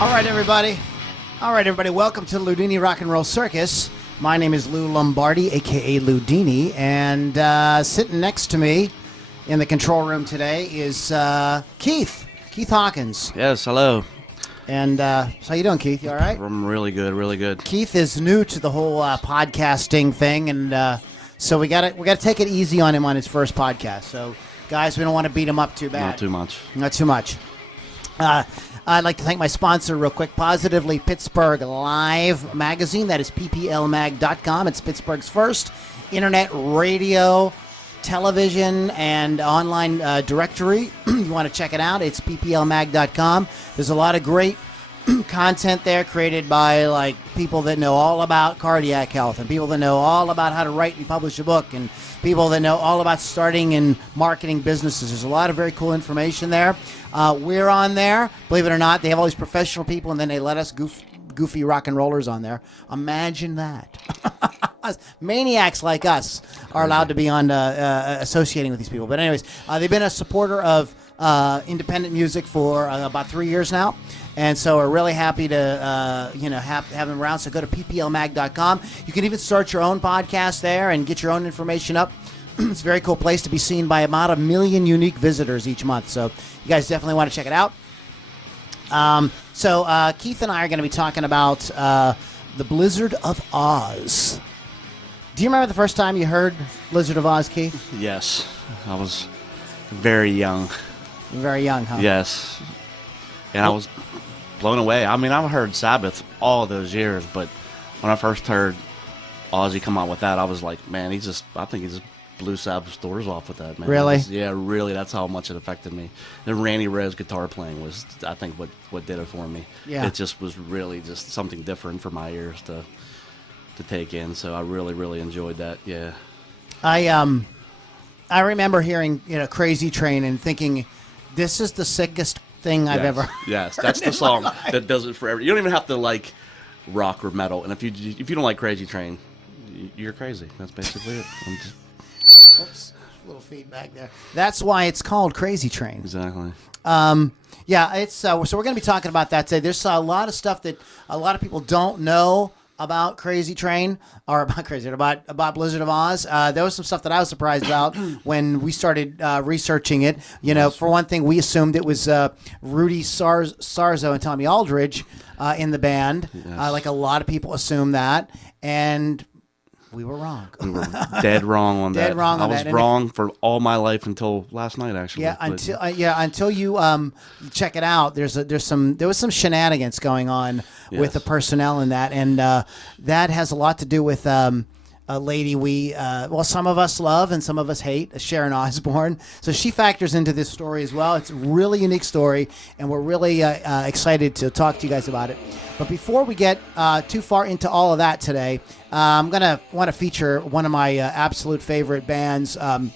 All right, everybody. Welcome to Loudini Rock and Roll Circus. My name is Lou Lombardi, AKA Loudini, and sitting next to me in the control room today is Keith Hawkins. Yes, hello. And so how you doing, Keith? You all right? I'm really good, really good. Keith is new to the whole podcasting thing, and so we gotta take it easy on him on his first podcast. So, guys, we don't want to beat him up too bad. Not too much. Not too much. I'd like to thank my sponsor real quick, Positively Pittsburgh Live magazine. That is pplmag.com. It's Pittsburgh's first internet radio, television, and online directory. You want to check it out, it's pplmag.com. There's a lot of great content there created by like people that know all about cardiac health and people that know all about how to write and publish a book and people that know all about starting and marketing businesses. There's a lot of very cool information there. We're on there. Believe it or not, they have all these professional people, and then they let us goofy rock and rollers on there. Imagine that. Maniacs like us are allowed to be on associating with these people. But anyways, they've been a supporter of independent music for about 3 years now. And so we're really happy to have them around. So go to pplmag.com. You can even start your own podcast there and get your own information up. It's a very cool place to be seen by about 1 million unique visitors each month. So you guys definitely want to check it out. So Keith and I are going to be talking about the Blizzard of Ozz. Do you remember the first time you heard Blizzard of Ozz, Keith? Yes. I was very young. Very young, huh? Yes. And I was blown away. I mean, I've heard Sabbath all those years, but when I first heard Ozzy come out with that, I was like, man, I think he just blew Sabbath's doors off with that, man. Really? Yeah, really. That's how much it affected me. And Randy Rhoads guitar playing was, I think, what did it for me. Yeah. It just was really just something different for my ears to take in. So I really, really enjoyed that. Yeah. I remember hearing Crazy Train and thinking, this is the sickest thing I've ever heard. Yes, that's the song that does it forever. You don't even have to like rock or metal, and if you don't like Crazy Train, you're crazy. That's basically it. Oops, a little feedback there. That's why it's called Crazy Train. Exactly. Yeah, it's so we're going to be talking about that today. There's a lot of stuff that a lot of people don't know about Crazy Train or about Blizzard of Ozz. There was some stuff that I was surprised about when we started researching it. For one thing, we assumed it was Rudy Sarzo and Tommy Aldridge in the band. Yes. Like a lot of people assumed that, and we were wrong. We were dead wrong on that. Dead wrong on that. I was wrong for all my life until last night, actually. Yeah, until you check it out. There was some shenanigans going on with the personnel in that, and that has a lot to do with a lady some of us love and some of us hate, Sharon Osbourne. So she factors into this story as well. It's a really unique story, and we're really excited to talk to you guys about it. But before we get too far into all of that today, I'm going to want to feature one of my absolute favorite bands. I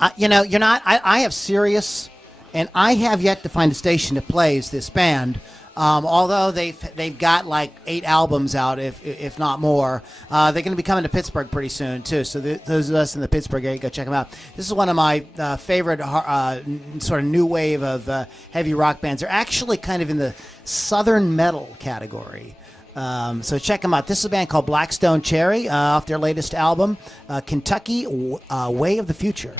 have Sirius, and I have yet to find a station that plays this band. Although they've got like 8 albums out, if not more. They're going to be coming to Pittsburgh pretty soon too. So those of us in the Pittsburgh area, go check them out. This is one of my favorite sort of new wave of heavy rock bands. They're actually kind of in the southern metal category. So check them out. This is a band called Blackstone Cherry off their latest album, Kentucky Way of the Future.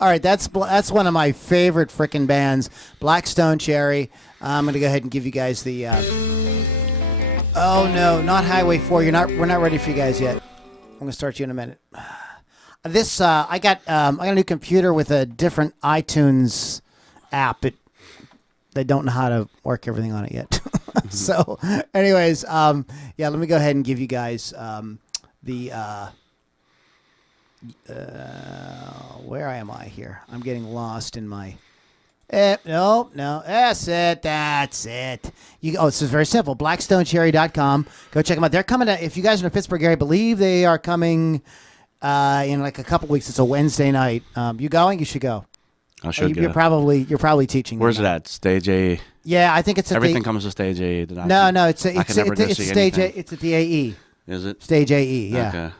All right, that's one of my favorite frickin' bands, Black Stone Cherry. I'm gonna go ahead and give you guys the. Oh no, not Highway 4. We're not ready for you guys yet. I'm gonna start you in a minute. This I got a new computer with a different iTunes app. They don't know how to work everything on it yet. So, anyways, yeah, let me go ahead and give you guys the. Where am I here? I'm getting lost in my. No, that's it. This is very simple. BlackStoneCherry.com. Go check them out. They're coming to, if you guys are in the Pittsburgh area, I believe they are coming in like a couple weeks. It's a Wednesday night. You going? You should go. I should go. You're probably teaching. Where's it at? Stage A? Yeah, I think it's at everything comes to Stage A. No, it's Stage A. It's at the AE. Is it? Stage AE, yeah. Okay.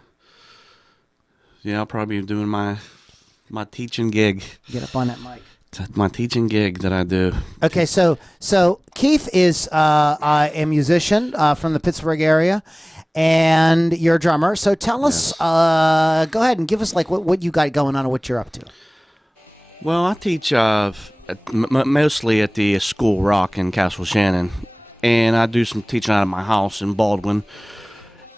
Yeah, I'll probably be doing my teaching gig. Get up on that mic. My teaching gig that I do. Okay, so Keith is a musician from the Pittsburgh area, and you're a drummer. So tell us, go ahead and give us like what you got going on and what you're up to. Well, I teach mostly at the School Rock in Castle Shannon, and I do some teaching out of my house in Baldwin,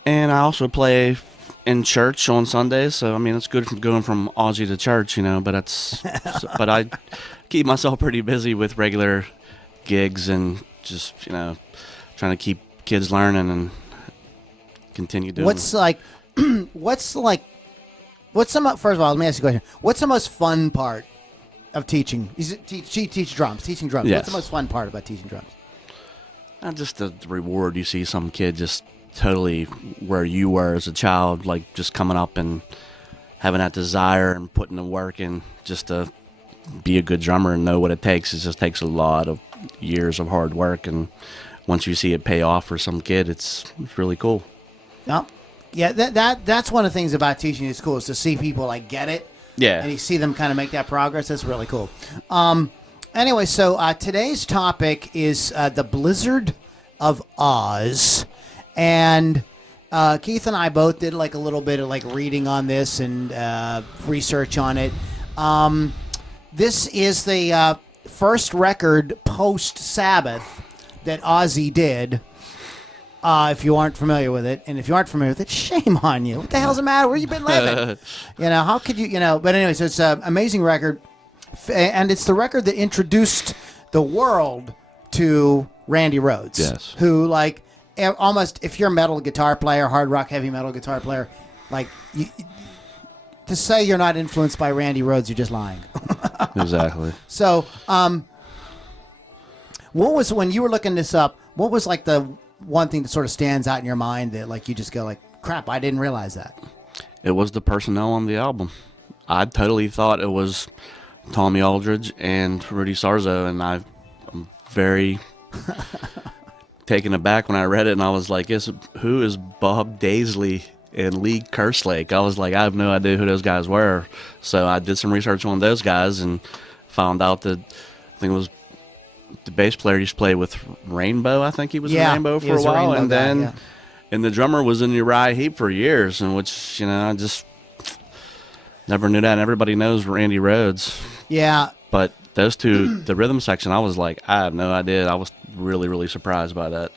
and I also play in church on Sundays. So I mean, it's good from going from Aussie to church, but but I keep myself pretty busy with regular gigs and just trying to keep kids learning and continue doing. What's first of all, let me ask you a question. What's the most fun part of teaching? Teach drums. Teaching drums. Yes. What's the most fun part about teaching drums? Just the reward. You see some kid just totally where you were as a child, like just coming up and having that desire and putting the work in just to be a good drummer and know what it takes. It just takes a lot of years of hard work, and once you see it pay off for some kid, it's really cool. Yeah, that's one of the things about teaching at school is to see people like get it. Yeah. And you see them kind of make that progress. That's really cool. Anyway, so today's topic is the Blizzard of Ozz. And Keith and I both did like a little bit of like reading on this and research on it. This is the first record post-Sabbath that Ozzy did. If you aren't familiar with it, and if you aren't familiar with it, shame on you. What the hell's the matter? Where you been living? How could you, But anyway, so it's an amazing record, and it's the record that introduced the world to Randy Rhoads. Yes. Who, like, almost, if you're a metal guitar player, hard rock, heavy metal guitar player, like, to say you're not influenced by Randy Rhoads, you're just lying. Exactly. So, what was, when you were looking this up, what was, like, the one thing that sort of stands out in your mind that, like, you just go, like, crap, I didn't realize that? It was the personnel on the album. I totally thought it was Tommy Aldridge and Rudy Sarzo, and I'm very taken aback when I read it, and I was like, who is Bob Daisley and Lee Kerslake? I was like, I have no idea who those guys were. So I did some research on those guys and found out that I think it was the bass player used to play with Rainbow. I think he was in Rainbow for a while, and then and the drummer was in Uriah Heep for years, and which I just never knew that. And everybody knows Randy Rhoads. Yeah, but those two, the rhythm section, I was like, I have no idea. I was really, really surprised by that.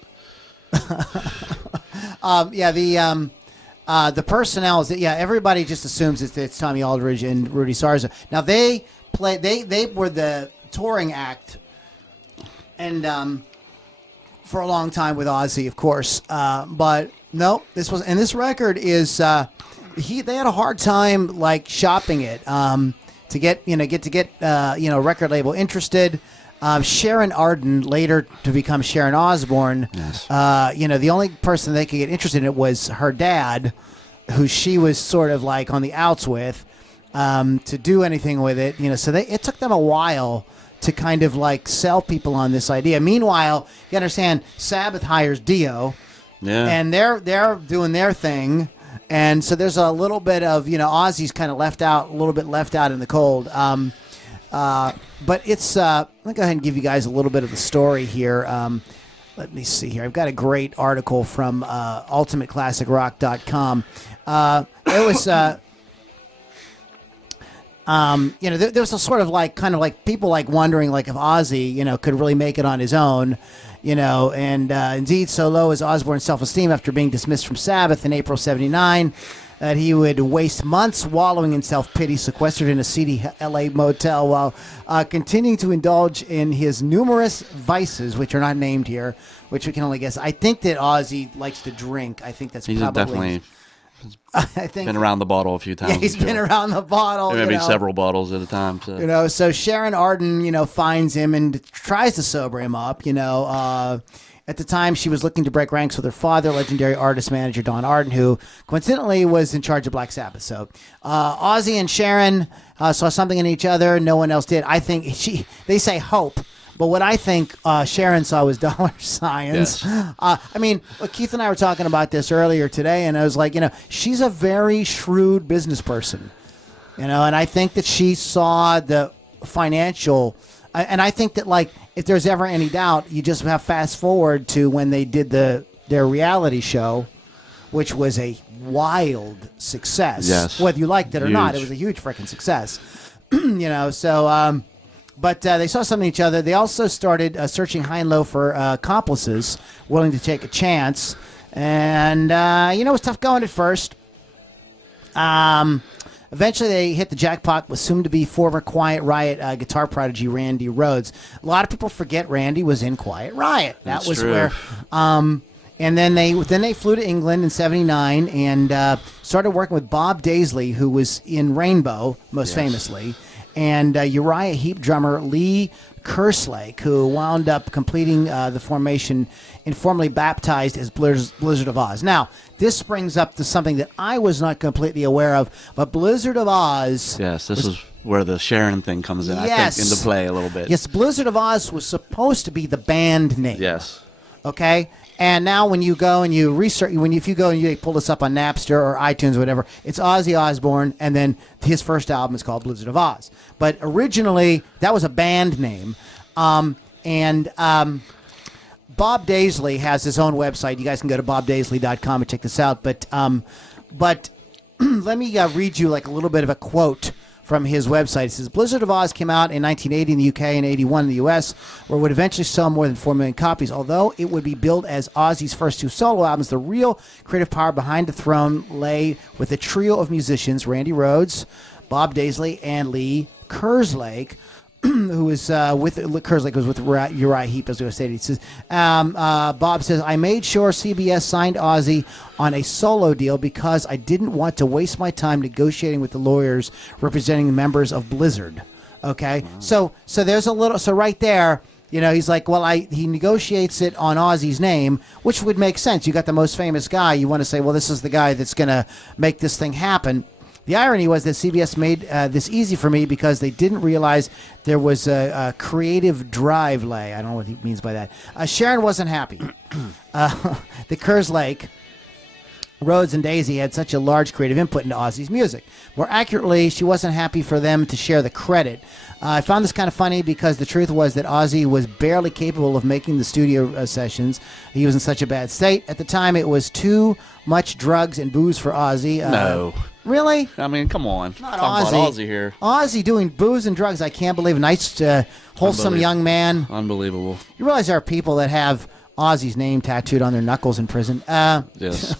The personnel is everybody just assumes it's Tommy Aldridge and Rudy Sarzo. Now they were the touring act. And for a long time with Ozzy, of course, but no, this record is they had a hard time like shopping it to get record label interested. Sharon Arden, later to become Sharon Osbourne, yes. The only person they could get interested in it was her dad, who she was sort of like on the outs with to do anything with it. So it took them a while to kind of like sell people on this idea. Meanwhile, you understand, Sabbath hires Dio, and they're doing their thing, and so there's a little bit of Ozzy's kind of left out in the cold. But it's let me go ahead and give you guys a little bit of the story here. Let me see here. I've got a great article from UltimateClassicRock.com. It was. there was a sort of like kind of like people like wondering like if Ozzy, could really make it on his own, and indeed so low is Osbourne's self-esteem after being dismissed from Sabbath in April '79 that he would waste months wallowing in self-pity, sequestered in a seedy L.A. motel while continuing to indulge in his numerous vices, which are not named here, which we can only guess. I think that Ozzy likes to drink. I think that's He's probably... definitely I think been around the bottle a few times. Yeah, he's been around the bottle. Maybe several bottles at a time. So. So Sharon Arden, finds him and tries to sober him up. At the time, she was looking to break ranks with her father, legendary artist manager Don Arden, who coincidentally was in charge of Black Sabbath. So Ozzy and Sharon saw something in each other. No one else did. I think they say hope. But what I think Sharon saw was dollar signs. Yes. Look, Keith and I were talking about this earlier today, and I was like, she's a very shrewd business person, and I think that she saw the financial, and I think that, like, if there's ever any doubt, you just have fast forward to when they did their reality show, which was a wild success. Yes. Whether you liked it or not, it Huge. was a huge freaking success. But they saw something in each other. They also started searching high and low for accomplices willing to take a chance. And, it was tough going at first. Eventually, they hit the jackpot with soon-to-be former Quiet Riot guitar prodigy Randy Rhoads. A lot of people forget Randy was in Quiet Riot. That's that was true. where... and then they flew to England in '79 and started working with Bob Daisley, who was in Rainbow, most famously, and Uriah Heep drummer Lee Kerslake, who wound up completing the formation informally baptized as Blizzard of Ozz. Now, this brings up to something that I was not completely aware of, but Blizzard of Ozz... Yes, this is where the Sharon thing comes in, I think, into play a little bit. Yes, Blizzard of Ozz was supposed to be the band name. Yes. Okay? And now when you go and you research, if you go and you pull this up on Napster or iTunes or whatever, it's Ozzy Osbourne, and then his first album is called Blizzard of Ozz. But originally, that was a band name. Bob Daisley has his own website. You guys can go to bobdaisley.com and check this out. But let me read you like a little bit of a quote from his website. It says, Blizzard of Ozz came out in 1980 in the UK and 81 in the US, where it would eventually sell more than 4 million copies. Although it would be billed as Ozzy's first 2 solo albums, the real creative power behind the throne lay with a trio of musicians, Randy Rhoads, Bob Daisley, and Lee Kerslake, who was Kerslake was with Uriah Heep, as we stated. He says, Bob says, I made sure CBS signed Ozzy on a solo deal because I didn't want to waste my time negotiating with the lawyers representing the members of Blizzard. Okay, so there's a little, so right there, he's like, well, he negotiates it on Ozzy's name, which would make sense. You got the most famous guy. You want to say, well, this is the guy that's going to make this thing happen. The irony was that CBS made this easy for me because they didn't realize there was a creative drive lay. I don't know what he means by that. Sharon wasn't happy. The Kerslake, Rhoads, and Daisy had such a large creative input into Ozzy's music. More accurately, she wasn't happy for them to share the credit. I found this kind of funny because the truth was that Ozzy was barely capable of making the studio sessions. He was in such a bad state. At the time, it was too much drugs and booze for Ozzy. No. Really? I mean, come on. Not Talking Ozzy. about Ozzy here. Ozzy doing booze and drugs. I can't believe. Nice, wholesome young man. Unbelievable. You realize there are people that have Ozzy's name tattooed on their knuckles in prison. Yes.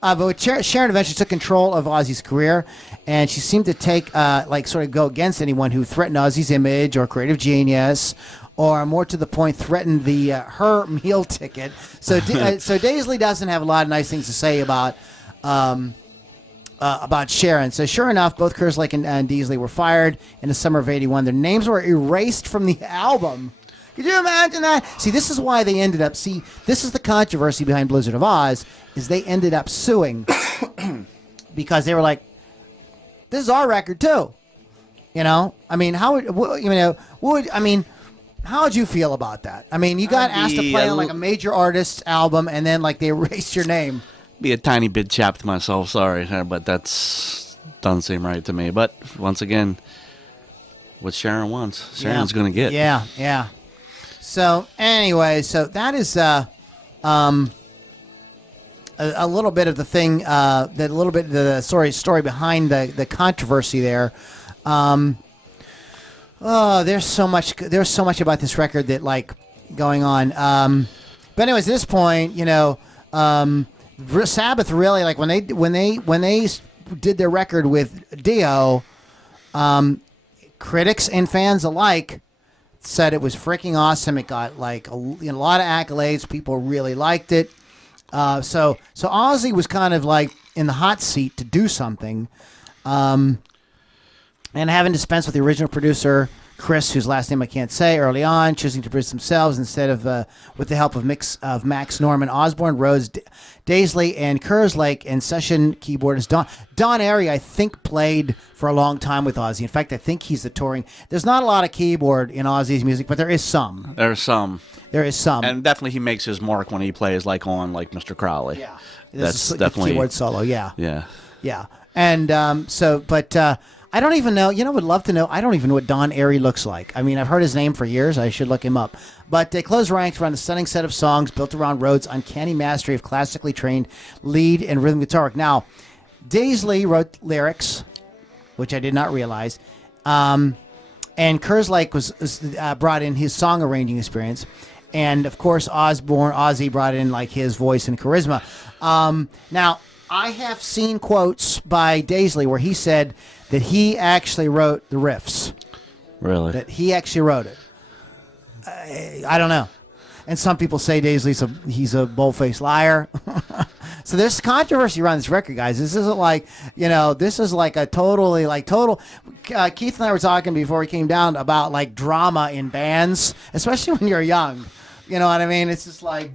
But Sharon eventually took control of Ozzy's career, and she seemed to take, sort of go against anyone who threatened Ozzy's image or creative genius, or more to the point, threatened her meal ticket. So Daisley doesn't have a lot of nice things to say about Sharon. So sure enough, both Kerslake and Daisley were fired in the summer of '81. Their names were erased from the album. Could you imagine that? See, this is why they ended up... See, this is the controversy behind Blizzard of Ozz, is they ended up suing because they were like, this is our record too. I mean, how would you feel about that? I mean, you got asked to play on like a major artist's album, and then like they erased your name. Be a tiny bit chapped myself, sorry, but that's doesn't seem right to me. But once again, what Sharon wants, Sharon's going to get. Yeah. So anyway, that is a little bit of the thing, the story behind the controversy there. Oh, there's so much about this record that like going on. But anyways, at this point, Sabbath really like when they did their record with Dio, critics and fans alike said it was freaking awesome. It got like a lot of accolades. People really liked it. So Ozzy was kind of like in the hot seat to do something, and having dispensed with the original producer Chris, whose last name I can't say, early on, choosing to produce themselves instead of with the help of Max Norman, Osborne, Rhoads, Daisley, and Kerslake, and session keyboardist Don Airey, I think, played for a long time with Ozzy. In fact, I think he's the touring. There's not a lot of keyboard in Ozzy's music, but there is some. There is some. And definitely he makes his mark when he plays like on like Mr. Crowley. Yeah. That's definitely keyboard solo, yeah. Yeah. And I don't even know. Would love to know. I don't even know what Don Airey looks like. I mean, I've heard his name for years. I should look him up. But they close ranks around a stunning set of songs built around Rhoads' uncanny mastery of classically trained lead and rhythm guitar work. Now, Daisley wrote lyrics, which I did not realize, and Kerslake was brought in his song arranging experience, and of course Ozzy brought in like his voice and charisma. Now, I have seen quotes by Daisley where he said that he actually wrote the riffs. Really? That he actually wrote it. I don't know. And some people say Daisley's he's a bold-faced liar. So there's controversy around this record, guys. This isn't like, this is like a total. Keith and I were talking before we came down about like drama in bands, especially when you're young. You know what I mean? It's just like,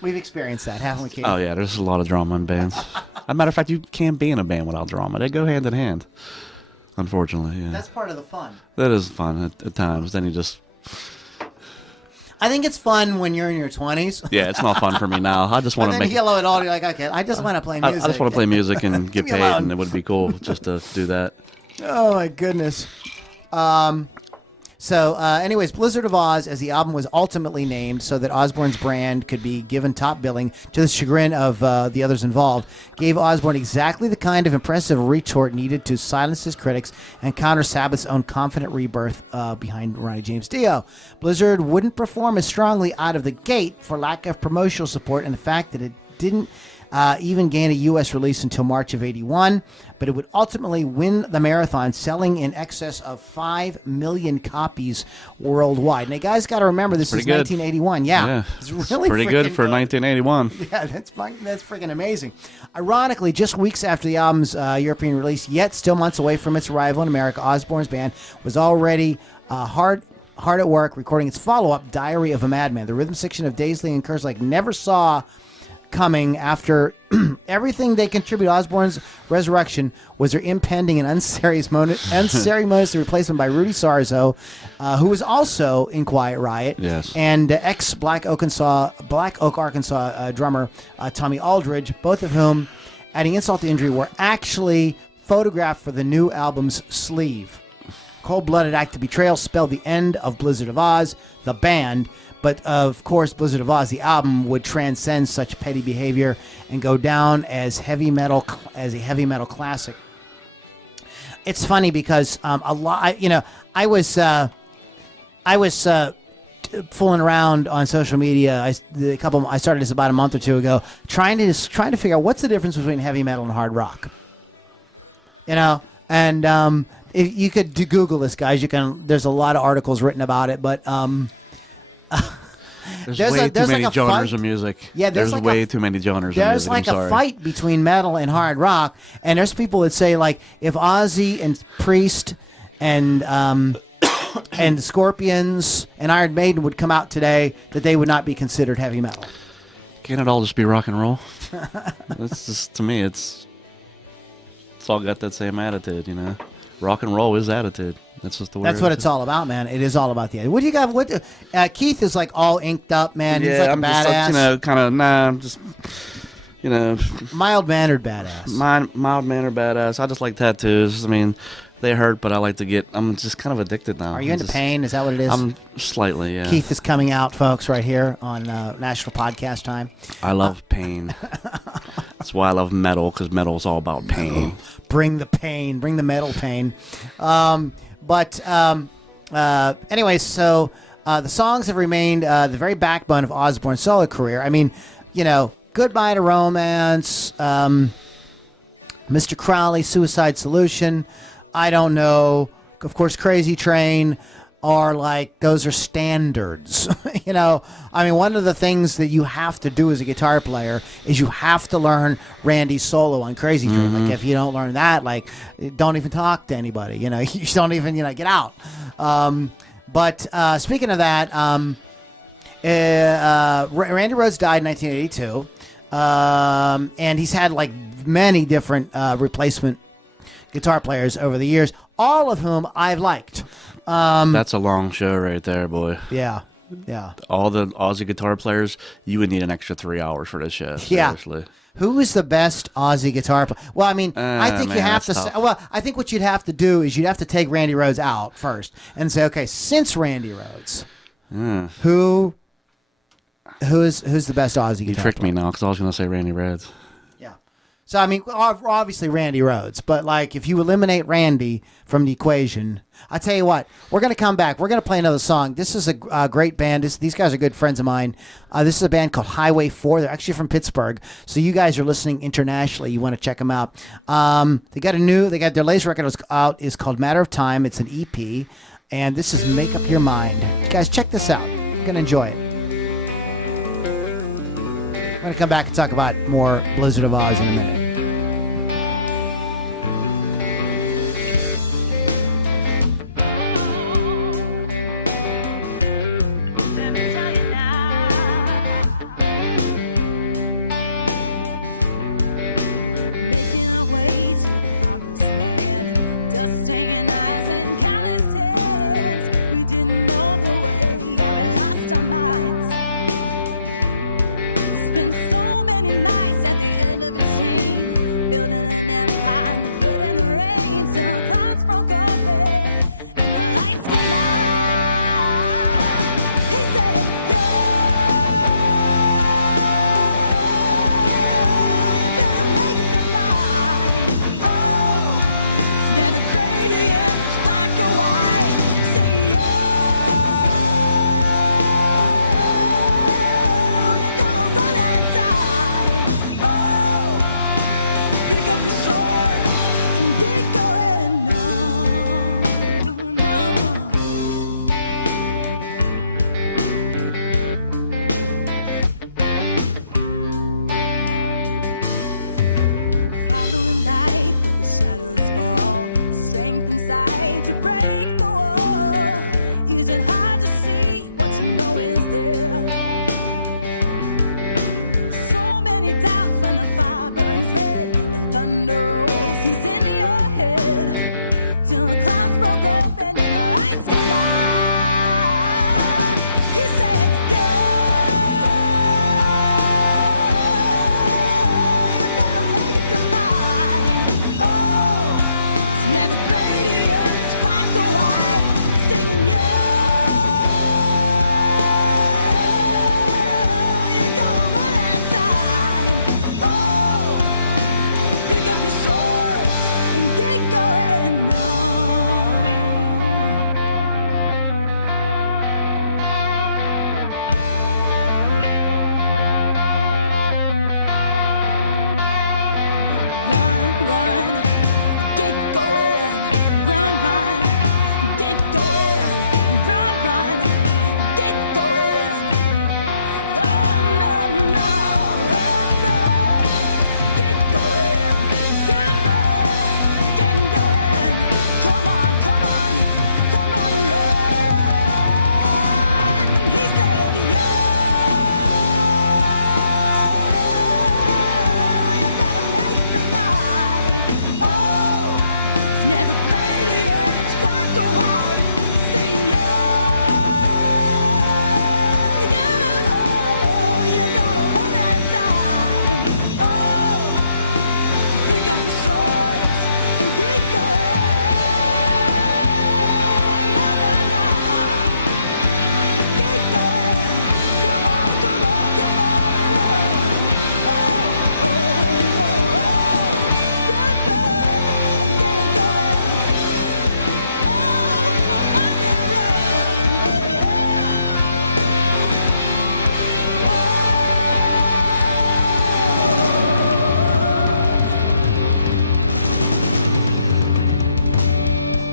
we've experienced that, haven't we, Keith? Oh, yeah, there's a lot of drama in bands. As a matter of fact, you can't be in a band without drama. They go hand in hand, unfortunately. Yeah. That's part of the fun. That is fun at times. Then you just... I think it's fun when you're in your 20s. Yeah, it's not fun for me now. I just want to make... And then you get it all, you're like, okay, I just want to play music. I just want to play music and get paid, and it would be cool just to do that. Oh, my goodness. Anyways, Blizzard of Ozz, as the album was ultimately named so that Osborne's brand could be given top billing to the chagrin of the others involved, gave Osborne exactly the kind of impressive retort needed to silence his critics and counter Sabbath's own confident rebirth behind Ronnie James Dio. Blizzard wouldn't perform as strongly out of the gate for lack of promotional support and the fact that it didn't even gain a U.S. release until March of '81, but it would ultimately win the marathon, selling in excess of 5 million copies worldwide. Now, you guys got to remember, this is 1981. Yeah, it's really pretty good for 1981. Yeah, that's freaking amazing. Ironically, just weeks after the album's European release, yet still months away from its arrival in America, Osborne's band was already hard at work recording its follow-up, Diary of a Madman. The rhythm section of Daisley and Kerslake never saw coming after everything they contribute. Osborne's resurrection was their impending and unceremonious replacement by Rudy Sarzo, who was also in Quiet Riot, yes, and ex-Black Oak, Arkansas drummer Tommy Aldridge, both of whom, adding insult to injury, were actually photographed for the new album's sleeve. Cold-blooded act of betrayal spelled the end of Blizzard of Ozz, the band. But, of course, Blizzard of Ozz, the album, would transcend such petty behavior and go down as a heavy metal classic. It's funny because I was fooling around on social media. I started this about a month or two ago, trying to figure out what's the difference between heavy metal and hard rock. And if you could Google this, guys. There's a lot of articles written about it, but. There's way too many genres of music. Yeah, there's way too many genres of music. There's like a fight between metal and hard rock, and there's people that say like if Ozzy and Priest and and Scorpions and Iron Maiden would come out today, that they would not be considered heavy metal. Can't it all just be rock and roll? That's just, to me, it's all got that same attitude, Rock and roll is attitude. That's just the way. That's what it's all about, man. It is all about the attitude. What do you got? Keith is like all inked up, man. Yeah, he's like a I'm badass. just kind of mild-mannered badass. Mild-mannered badass. I just like tattoos. I mean, they hurt, but I'm just kind of addicted now. Are you into pain? Is that what it is? I'm slightly, yeah. Keith is coming out, folks, right here on National Podcast Time. I love pain. That's why I love metal, because metal is all about pain. Bring the pain. Bring the metal pain. Anyway, so the songs have remained the very backbone of Osbourne's solo career. I mean, you know, Goodbye to Romance, Mr. Crowley, Suicide Solution, I Don't Know, of course, Crazy Train are like, those are standards. You know, I mean, one of the things that you have to do as a guitar player is you have to learn Randy's solo on Crazy Train. Like, if you don't learn that, like, don't even talk to anybody, you know, you don't even, you know, get out. But speaking of that, Randy Rhoads died in 1982. And he's had like many different replacement guitar players over the years, all of whom I've liked. That's a long show right there, boy. Yeah. All the Aussie guitar players, you would need an extra 3 hours for this show. Seriously. Who is the best Aussie guitar player? Well, I mean, I think you have to say, well, I think what you'd have to do is you'd have to take Randy Rhoads out first and say, okay, since Randy Rhoads, who's the best Aussie guitar You tricked player? me now, because I was going to say Randy Rhoads. Yeah. So, I mean, obviously Randy Rhoads, but like if you eliminate Randy from the equation, I tell you what, we're going to come back. We're going to play another song. This is a great band. These guys are good friends of mine. This is a band called Highway 4. They're actually from Pittsburgh. So you guys are listening internationally. You want to check them out. They got their latest record out is called Matter of Time. It's an EP. And this is Make Up Your Mind. Guys, check this out. You're going to enjoy it. I'm going to come back and talk about more Blizzard of Ozz in a minute.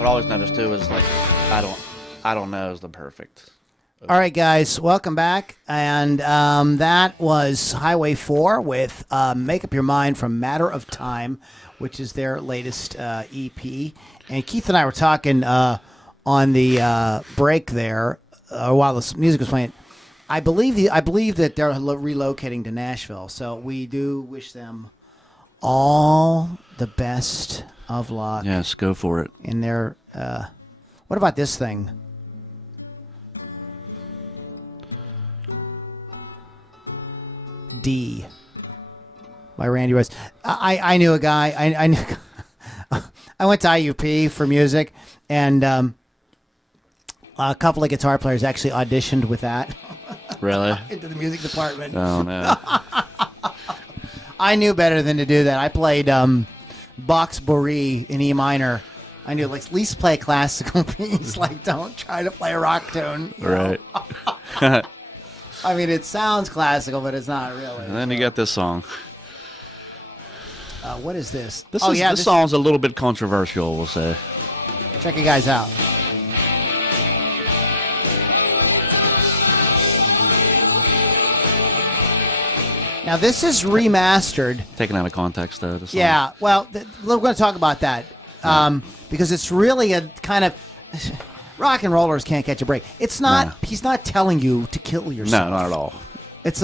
What I always noticed too is like I don't know is the perfect. All right, guys, welcome back. And that was Highway 4 with Make Up Your Mind from Matter of Time, which is their latest EP. And Keith and I were talking on the break there while the music was playing. I believe that they're relocating to Nashville, so we do wish them all the best of luck. Yes, go for it. In their what about this thing? D by Randy Rhoads. I knew a guy. I knew. I went to IUP for music, and a couple of guitar players actually auditioned with that. Really? Into the music department. Oh no. I knew better than to do that. I played Bach's Bourrée in E minor. I knew, like, at least play a classical piece. Like, don't try to play a rock tune. Right. I mean, it sounds classical, but it's not really. And then you got this song. What is this? This song's a little bit controversial, we'll say. Check you guys out. Now, this is remastered. Taken out of context, though. The song. Yeah, well, we're going to talk about that because it's really a kind of... Rock and rollers can't catch a break. It's not. No. He's not telling you to kill yourself. No, not at all. He's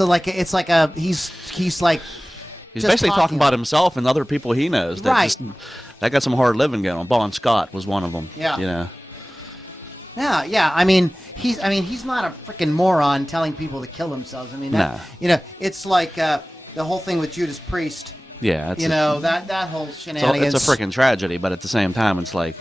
basically talking about himself and other people he knows. That right. That got some hard living going on. Bon Scott was one of them. Yeah. You know. Yeah. I mean, he's not a freaking moron telling people to kill themselves. I mean, it's like the whole thing with Judas Priest. Yeah. That whole shenanigans. It's a freaking tragedy, but at the same time, it's like.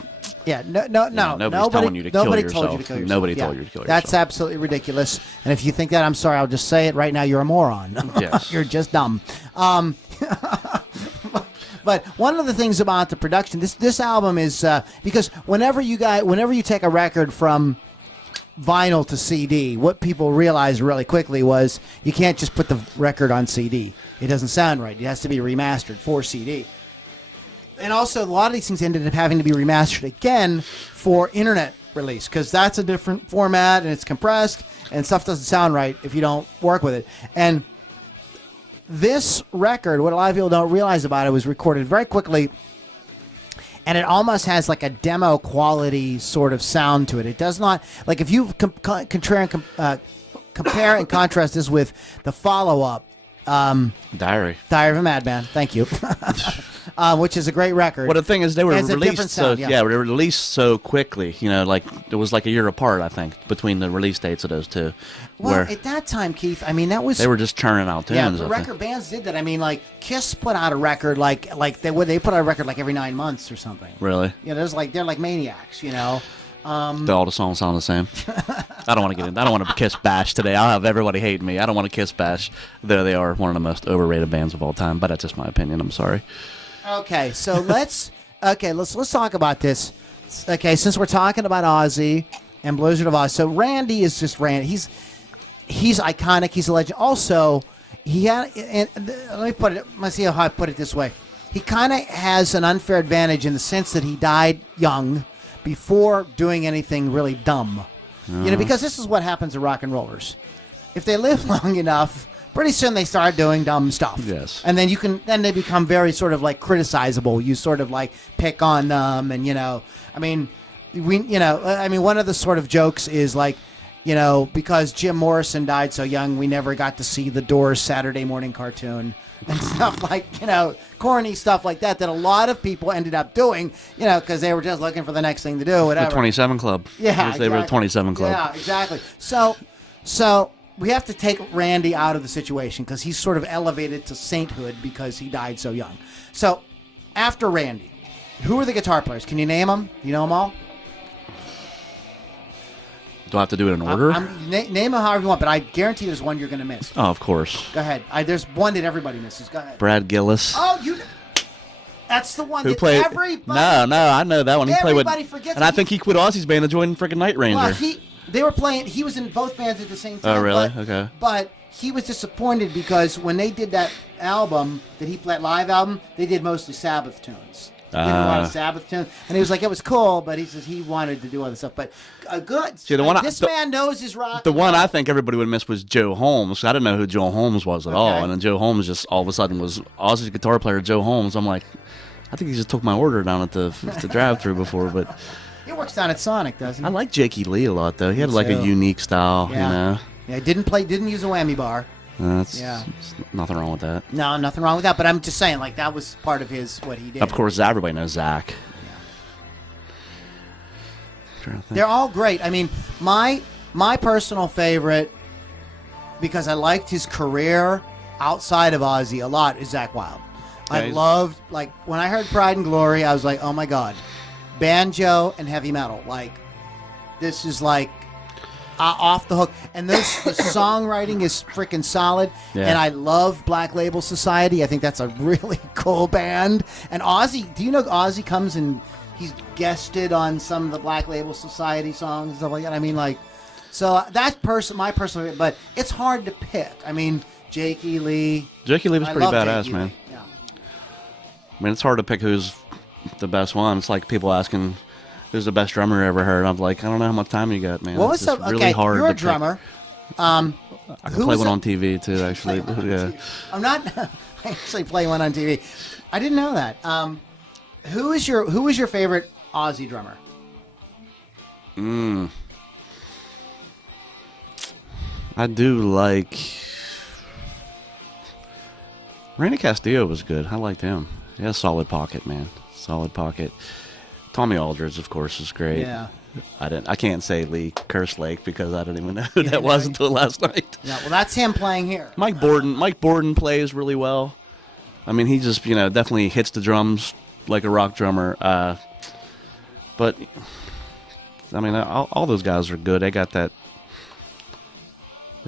Yeah, no. Nobody's telling you to kill yourself. Told you to kill yourself. Nobody told you to kill yourself. That's absolutely ridiculous. And if you think that, I'm sorry. I'll just say it right now. You're a moron. Yes. You're just dumb. But one of the things about the production, this album is because whenever you take a record from vinyl to CD, what people realized really quickly was you can't just put the record on CD. It doesn't sound right. It has to be remastered for CD. And also, a lot of these things ended up having to be remastered again for internet release because that's a different format and it's compressed and stuff doesn't sound right if you don't work with it. And this record, what a lot of people don't realize about it, was recorded very quickly, and it almost has like a demo quality sort of sound to it. It does not, like if you compare and contrast this with the follow-up, Diary of a Madman. Thank you. Which is a great record. Well, the thing is, they were released sound, they were released so quickly. You know, like it was like a year apart, I think, between the release dates of those two. Well, at that time, Keith, I mean, that was they were just churning out tunes. Yeah, the record bands did that. I mean, like Kiss put out a record like they put out a record like every 9 months or something. Really? Yeah, they're like maniacs, you know. All the songs sound the same. I don't want to get in. I don't want to Kiss bash today. I'll have everybody hating me. I don't want to Kiss bash. Though they are one of the most overrated bands of all time, but that's just my opinion. I'm sorry. Okay, so let's talk about this. Okay, since we're talking about Ozzy and Blizzard of Ozz, so Randy is just Randy. He's iconic. He's a legend. Also, he had. And let's see how I put it this way. He kind of has an unfair advantage in the sense that he died young, before doing anything really dumb. Because this is what happens to rock and rollers. If they live long enough, pretty soon they start doing dumb stuff. Yes. And then they become very sort of like criticizable. You sort of like pick on them and one of the sort of jokes is like, because Jim Morrison died so young, we never got to see the Doors Saturday morning cartoon and stuff like, corny stuff like that a lot of people ended up doing, because they were just looking for the next thing to do, whatever. The 27 Club. Yeah, exactly. They were the 27 Club. Yeah, exactly. So we have to take Randy out of the situation because he's sort of elevated to sainthood because he died so young. So after Randy, who are the guitar players? Can you name them? You know them all? Do I have to do it in order? Name them however you want, but I guarantee there's one you're going to miss. Oh, of course. Go ahead. There's one that everybody misses. Go ahead. Brad Gillis. Oh, that's the one who that played, everybody... No, I know that one. He played with... forgets. And I think he quit Ozzy's band and joined freaking Night Ranger. Well, they were playing... He was in both bands at the same time. Oh, really? Okay. But he was disappointed because when they did that album, that live album, they did mostly Sabbath tunes. Did a lot of Sabbath tunes, and he was like, it was cool, but he says he wanted to do other stuff. But good. See, This man knows his rock. The one I think everybody would miss was Joe Holmes. I didn't know who Joe Holmes was at all, and then Joe Holmes just all of a sudden was Ozzy's guitar player, Joe Holmes. I'm like, I think he just took my order down at the drive-through before, but he works down at Sonic, doesn't he? I like Jakey Lee a lot though. He had like a unique style, you know. Yeah, didn't use a whammy bar. That's nothing wrong with that. No, nothing wrong with that. But I'm just saying, like, that was part of what he did. Of course, everybody knows Zach. Yeah. They're all great. I mean, my personal favorite, because I liked his career outside of Ozzy a lot, is Zach Wilde. I loved, like, when I heard Pride and Glory, I was like, oh my God, banjo and heavy metal. Like, this is like off the hook. And the songwriting is freaking solid. Yeah. And I love Black Label Society. I think that's a really cool band. And Ozzy, do you know Ozzy comes and he's guested on some of the Black Label Society songs and stuff like that? I mean, like, so that's my personal, but it's hard to pick. I mean, Jakey Lee. Jakey Lee was pretty badass, Jakey man. Lee. Yeah. I mean, it's hard to pick who's the best one. It's like people asking who's the best drummer you ever heard. I'm like, I don't know how much time you got, man. What was it's really hard you're to a drummer. I can play one on TV too, actually. Yeah. I'm not. I actually play one on TV. I didn't know that. Who is your favorite Ozzy drummer? I do like Randy Castillo was good. I liked him. He has solid pocket, man. Solid pocket. Tommy Aldridge, of course, is great. Yeah. I can't say Lee Kerslake because I didn't even know who that was until last night. Yeah, well, that's him playing here. Mike Borden plays really well. I mean, he just definitely hits the drums like a rock drummer. But I mean, all those guys are good. They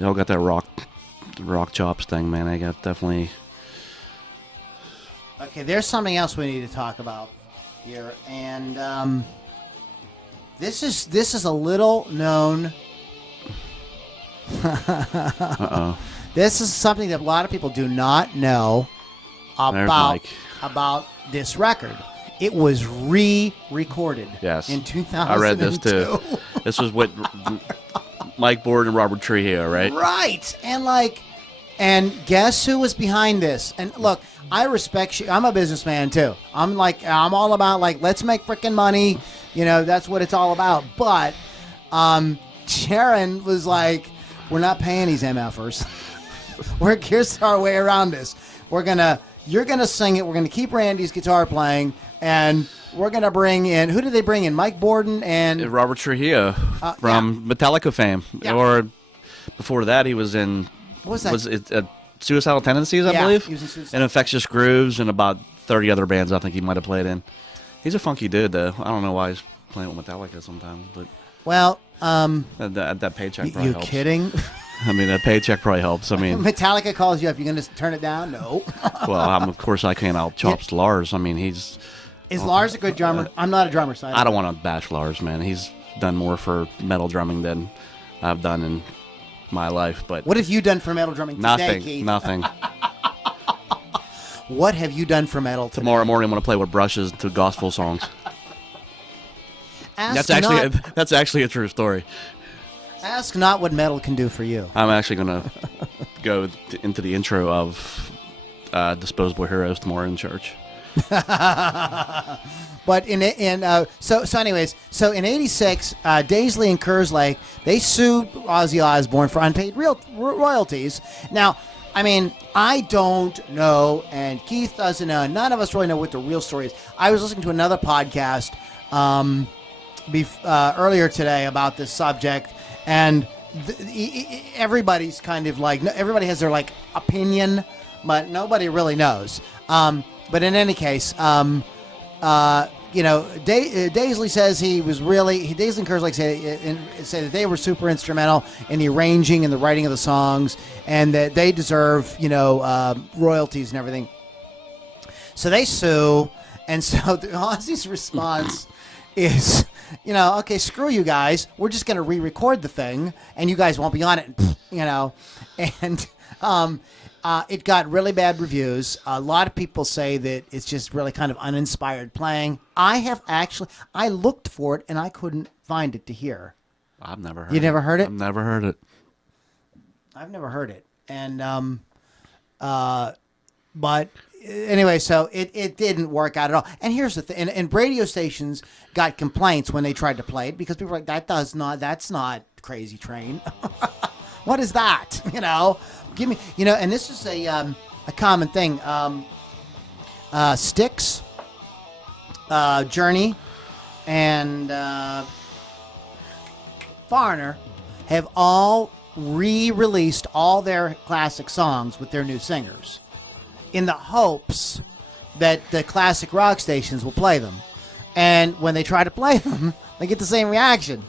all got that rock chops thing, man. They got definitely. Okay, there's something else we need to talk about here, and this is a little known. Uh-oh. This is something that a lot of people do not know about this record. It was re-recorded. Yes. In 2002. I read this too. This was with Mike Borden and Robert Trujillo, right? Right. And guess who was behind this? And look, I respect you. I'm a businessman too. I'm all about let's make freaking money. That's what it's all about. But Sharon was like, we're not paying these MFers. Here's our way around this. You're gonna sing it. We're gonna keep Randy's guitar playing, and we're gonna bring in. Who did they bring in? Mike Borden and Robert Trujillo from Metallica fame, or before that he was in. What was that? Was it Suicidal Tendencies? I believe. He was in Suicidal. And Infectious Grooves and about 30 other bands. I think he might have played in. He's a funky dude, though. I don't know why he's playing with Metallica sometimes, but that paycheck probably helps. You kidding? I mean, that paycheck probably helps. I mean, Metallica calls you up. You going to turn it down? No. Well, of course I can't out-chops Lars. I mean, Is Lars a good drummer? I'm not a drummer, so I don't want to bash Lars, man. He's done more for metal drumming than I've done in my life. But what have you done for metal drumming today, Keith? Nothing. What have you done for metal today? Tomorrow morning I'm going to play with brushes to gospel songs. That's actually a true story. Ask not what metal can do for you. I'm actually going to go into the intro of Disposable Heroes tomorrow in church. But so anyways, in '86, Daisley and Kerslake, they sued Ozzy Osbourne for unpaid royalties. Now, I mean, I don't know, and Keith doesn't know, and none of us really know what the real story is. I was listening to another podcast earlier today about this subject, and everybody's kind of everybody has their opinion, but nobody really knows. But in any case, Daisley says Daisley and Kerslake say that they were super instrumental in the arranging and the writing of the songs, and that they deserve, royalties and everything. So they sue, and so Ozzy's response is Okay, screw you guys. We're just going to re-record the thing, and you guys won't be on it, And it got really bad reviews. A lot of people say that it's just really kind of uninspired playing. I looked for it, and I couldn't find it to hear. I've never heard it. You never heard it? I've never heard it. I've never heard it. And, but anyway, so it didn't work out at all. And here's the thing, and radio stations got complaints when they tried to play it because people were like, that's not Crazy Train. What is that? Give me, and this is a common thing. Styx, Journey, and Foreigner have all re-released all their classic songs with their new singers in the hopes that the classic rock stations will play them. And when they try to play them, they get the same reaction.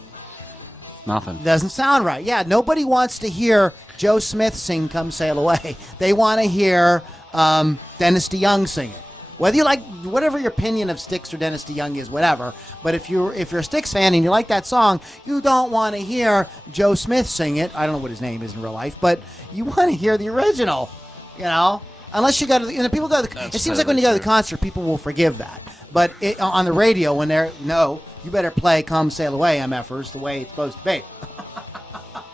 Nothing. Doesn't sound right. Yeah, nobody wants to hear Joe Smith sing Come Sail Away. They want to hear Dennis DeYoung sing it. Whether you like, whatever your opinion of Styx or Dennis DeYoung is, whatever. But if you're a Styx fan and you like that song, you don't want to hear Joe Smith sing it. I don't know what his name is in real life, but you want to hear the original, Unless you go to people go to it seems like when you go to the concert, people will forgive that. But on the radio, when you better play Come Sail Away, MFers, the way it's supposed to be.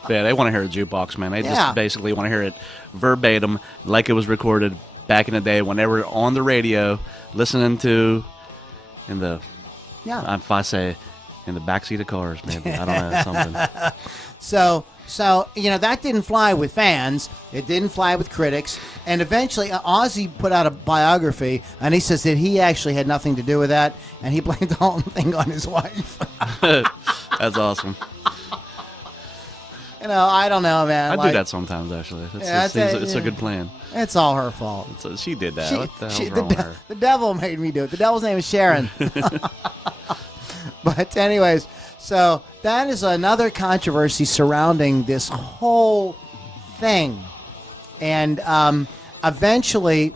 Yeah, they want to hear a jukebox, man. They just basically want to hear it verbatim, like it was recorded back in the day when they were on the radio, listening to if I say in the backseat of cars, maybe. I don't know, something. So that didn't fly with fans. It didn't fly with critics. And eventually, Ozzy put out a biography, and he says that he actually had nothing to do with that, and he blamed the whole thing on his wife. That's awesome. I don't know, man. I do that sometimes, actually. It's a good plan. It's all her fault. She did that. What the hell's wrong with her? The devil made me do it. The devil's name is Sharon. But anyways, so that is another controversy surrounding this whole thing. And eventually,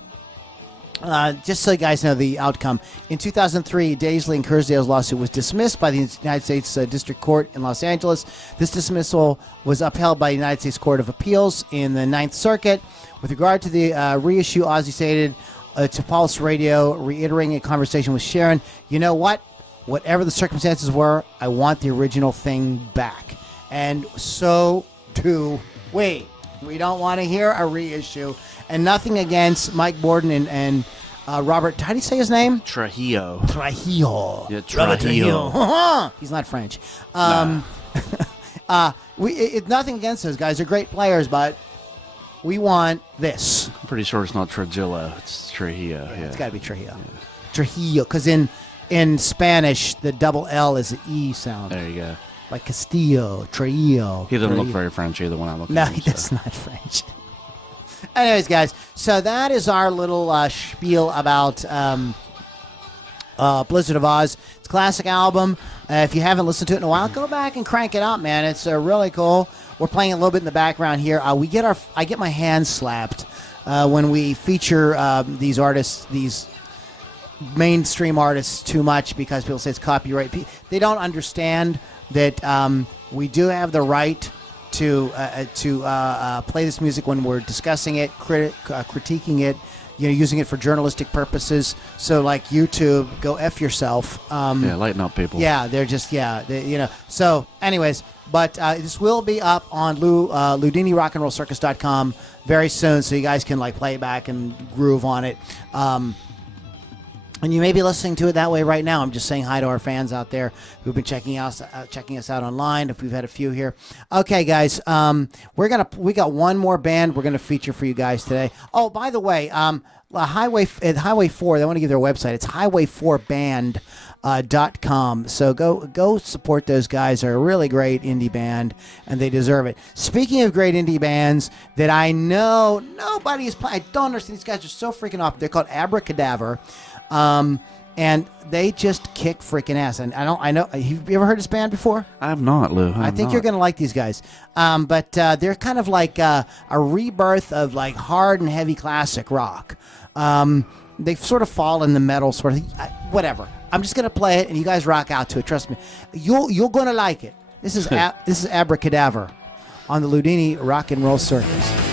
just so you guys know the outcome, in 2003, Daisley and Kursdale's lawsuit was dismissed by the United States District Court in Los Angeles. This dismissal was upheld by the United States Court of Appeals in the Ninth Circuit. With regard to the reissue, Ozzy stated to Pulse Radio, reiterating a conversation with Sharon, you know what? Whatever the circumstances were, I want the original thing back. And so do we. We don't want to hear a reissue. And nothing against Mike Borden and Robert, how do you say his name? Trujillo. Yeah, Trujillo. He's not French. It's nothing against those guys. They're great players, but we want this. I'm pretty sure it's not Trujillo. It's Trujillo. Yeah. It's got to be Trujillo. Yeah. Trujillo, because in Spanish, the double L is an E sound. There you go. Like Castillo, Trujillo. He doesn't look very French either when I look at him. No, he does not French. Anyways, guys, so that is our little spiel about Blizzard of Ozz. It's a classic album. If you haven't listened to it in a while, go back and crank it out, man. It's really cool. We're playing a little bit in the background here. I get my hands slapped when we feature these artists, these mainstream artists, too much because people say it's copyright. They don't understand that we do have the right to play this music when we're discussing it, critiquing it, using it for journalistic purposes. So, like YouTube, go F yourself. Lighten up, people. Yeah, they're just, So, anyways, but this will be up on LoudiniRockandRollCircus.com very soon, so you guys can, play it back and groove on it. And you may be listening to it that way right now. I'm just saying hi to our fans out there who've been checking us out online. If we've had a few here, okay, guys. We got one more band we're gonna feature for you guys today. Oh, by the way, Highway 4. They want to give their website. It's highway4band.com. So go support those guys. They're a really great indie band, and they deserve it. Speaking of great indie bands that I know nobody is playing, I don't understand. These guys are so freaking off. They're called Abra Kadavar. And they just kick freaking ass. And I know. Have you ever heard this band before? I have not, Lou. I think you're going to like these guys. But they're kind of like a rebirth of hard and heavy classic rock. they sort of fall in the metal sort of whatever. I'm just gonna play it and you guys rock out to it. Trust me, you're gonna like it. This is this is Abra Kadavar on the Loudini Rock and Roll Circus.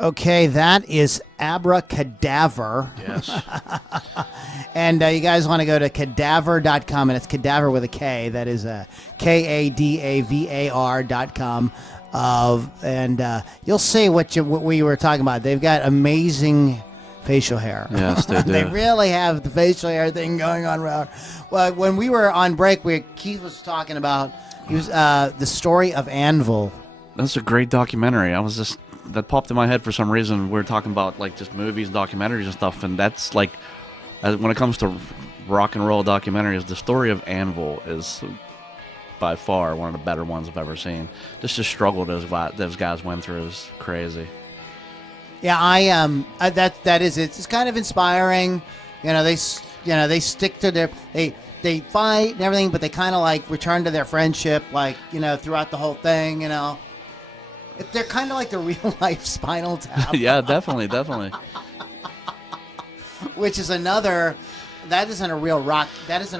Okay, that is Abra Kadavar. Yes. And you guys want to go to Kadavar.com, and it's Kadavar with a K. That is Kadavar.com. And you'll see what we were talking about. They've got amazing facial hair. Yes, they do. They really have the facial hair thing going on. Well, when we were on break, Keith was talking about the story of Anvil. That's a great documentary. That popped in my head for some reason. We were talking about like just movies and documentaries and stuff, and that's like, when it comes to rock and roll documentaries, the story of Anvil is by far one of the better ones I've ever seen. Just the struggle those guys went through is crazy. Yeah, that is it. It's kind of inspiring. They stick to they fight and everything, but they kind of like return to their friendship, like throughout the whole thing. They're kind of like the real life Spinal Tap. Yeah, definitely. Which is another. That isn't a real documentary. That's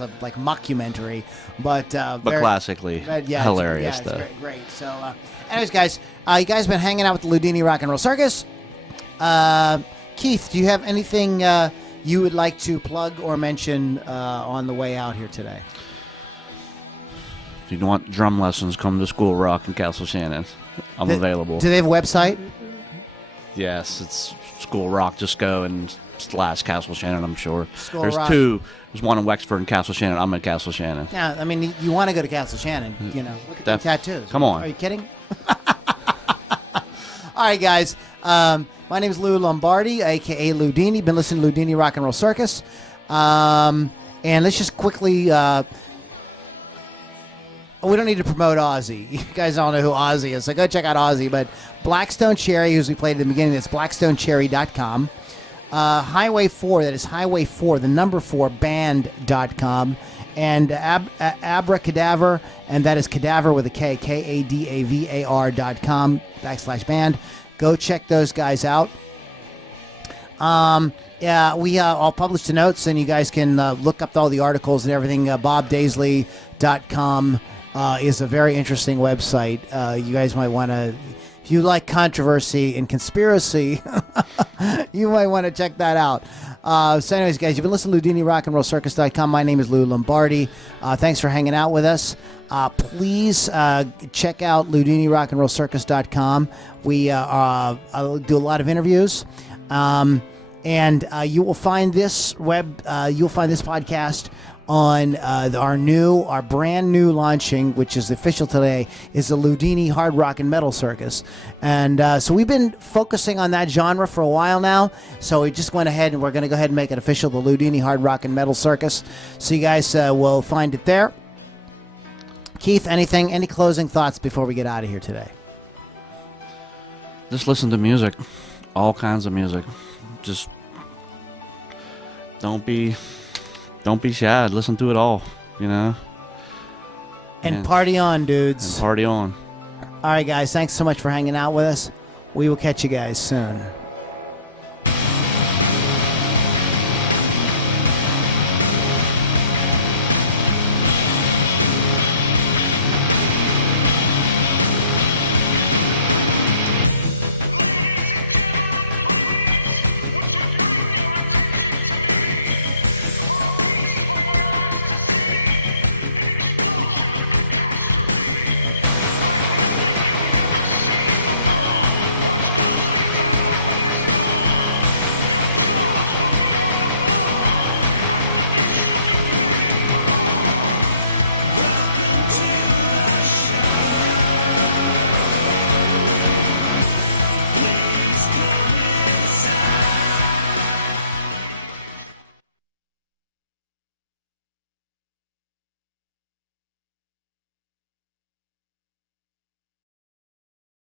a like mockumentary, but classically hilarious it's though. Great. So, anyways, guys, you guys been hanging out with the Loudini Rock and Roll Circus. Keith, do you have anything you would like to plug or mention on the way out here today? If you want drum lessons, come to School Rock in Castle Shannon. I'm available. Do they have a website? Yes, it's School Rock. Just go and / Castle Shannon, I'm sure. There's Rock. two. There's one in Wexford and Castle Shannon. I'm in Castle Shannon. Yeah, I mean, you want to go to Castle Shannon. Look at the tattoos. Come on. Are you kidding? All right, guys. My name is Lou Lombardi, AKA Loudini. Been listening to Loudini Rock and Roll Circus. And let's just quickly... we don't need to promote Ozzy. You guys all know who Ozzy is, so go check out Ozzy. But Blackstone Cherry, who we played at the beginning, that's blackstonecherry.com. Highway 4, that is Highway 4, the number 4, band.com. And Abra Kadavar, and that is Kadavar with a K, Kadavar.com /band. Go check those guys out. Yeah, we all published the notes, and you guys can look up all the articles and everything. BobDaisley.com is a very interesting website. You guys might want to, if you like controversy and conspiracy, you might want to check that out. So anyways, guys, you've been listening to LoudiniRockandRollCircus.com. My name is Lou Lombardi. Thanks for hanging out with us. Please check out LoudiniRockandRollCircus.com. We do a lot of interviews. And you will find this podcast on our brand new launching, which is official today, is the Loudini Hard Rock and Metal Circus. And so we've been focusing on that genre for a while now. So we just went ahead and we're going to go ahead and make it official, the Loudini Hard Rock and Metal Circus. So you guys will find it there. Keith, any closing thoughts before we get out of here today? Just listen to music, all kinds of music. Just don't be shy. Listen to it all, And party on, dudes. And party on. All right, guys. Thanks so much for hanging out with us. We will catch you guys soon.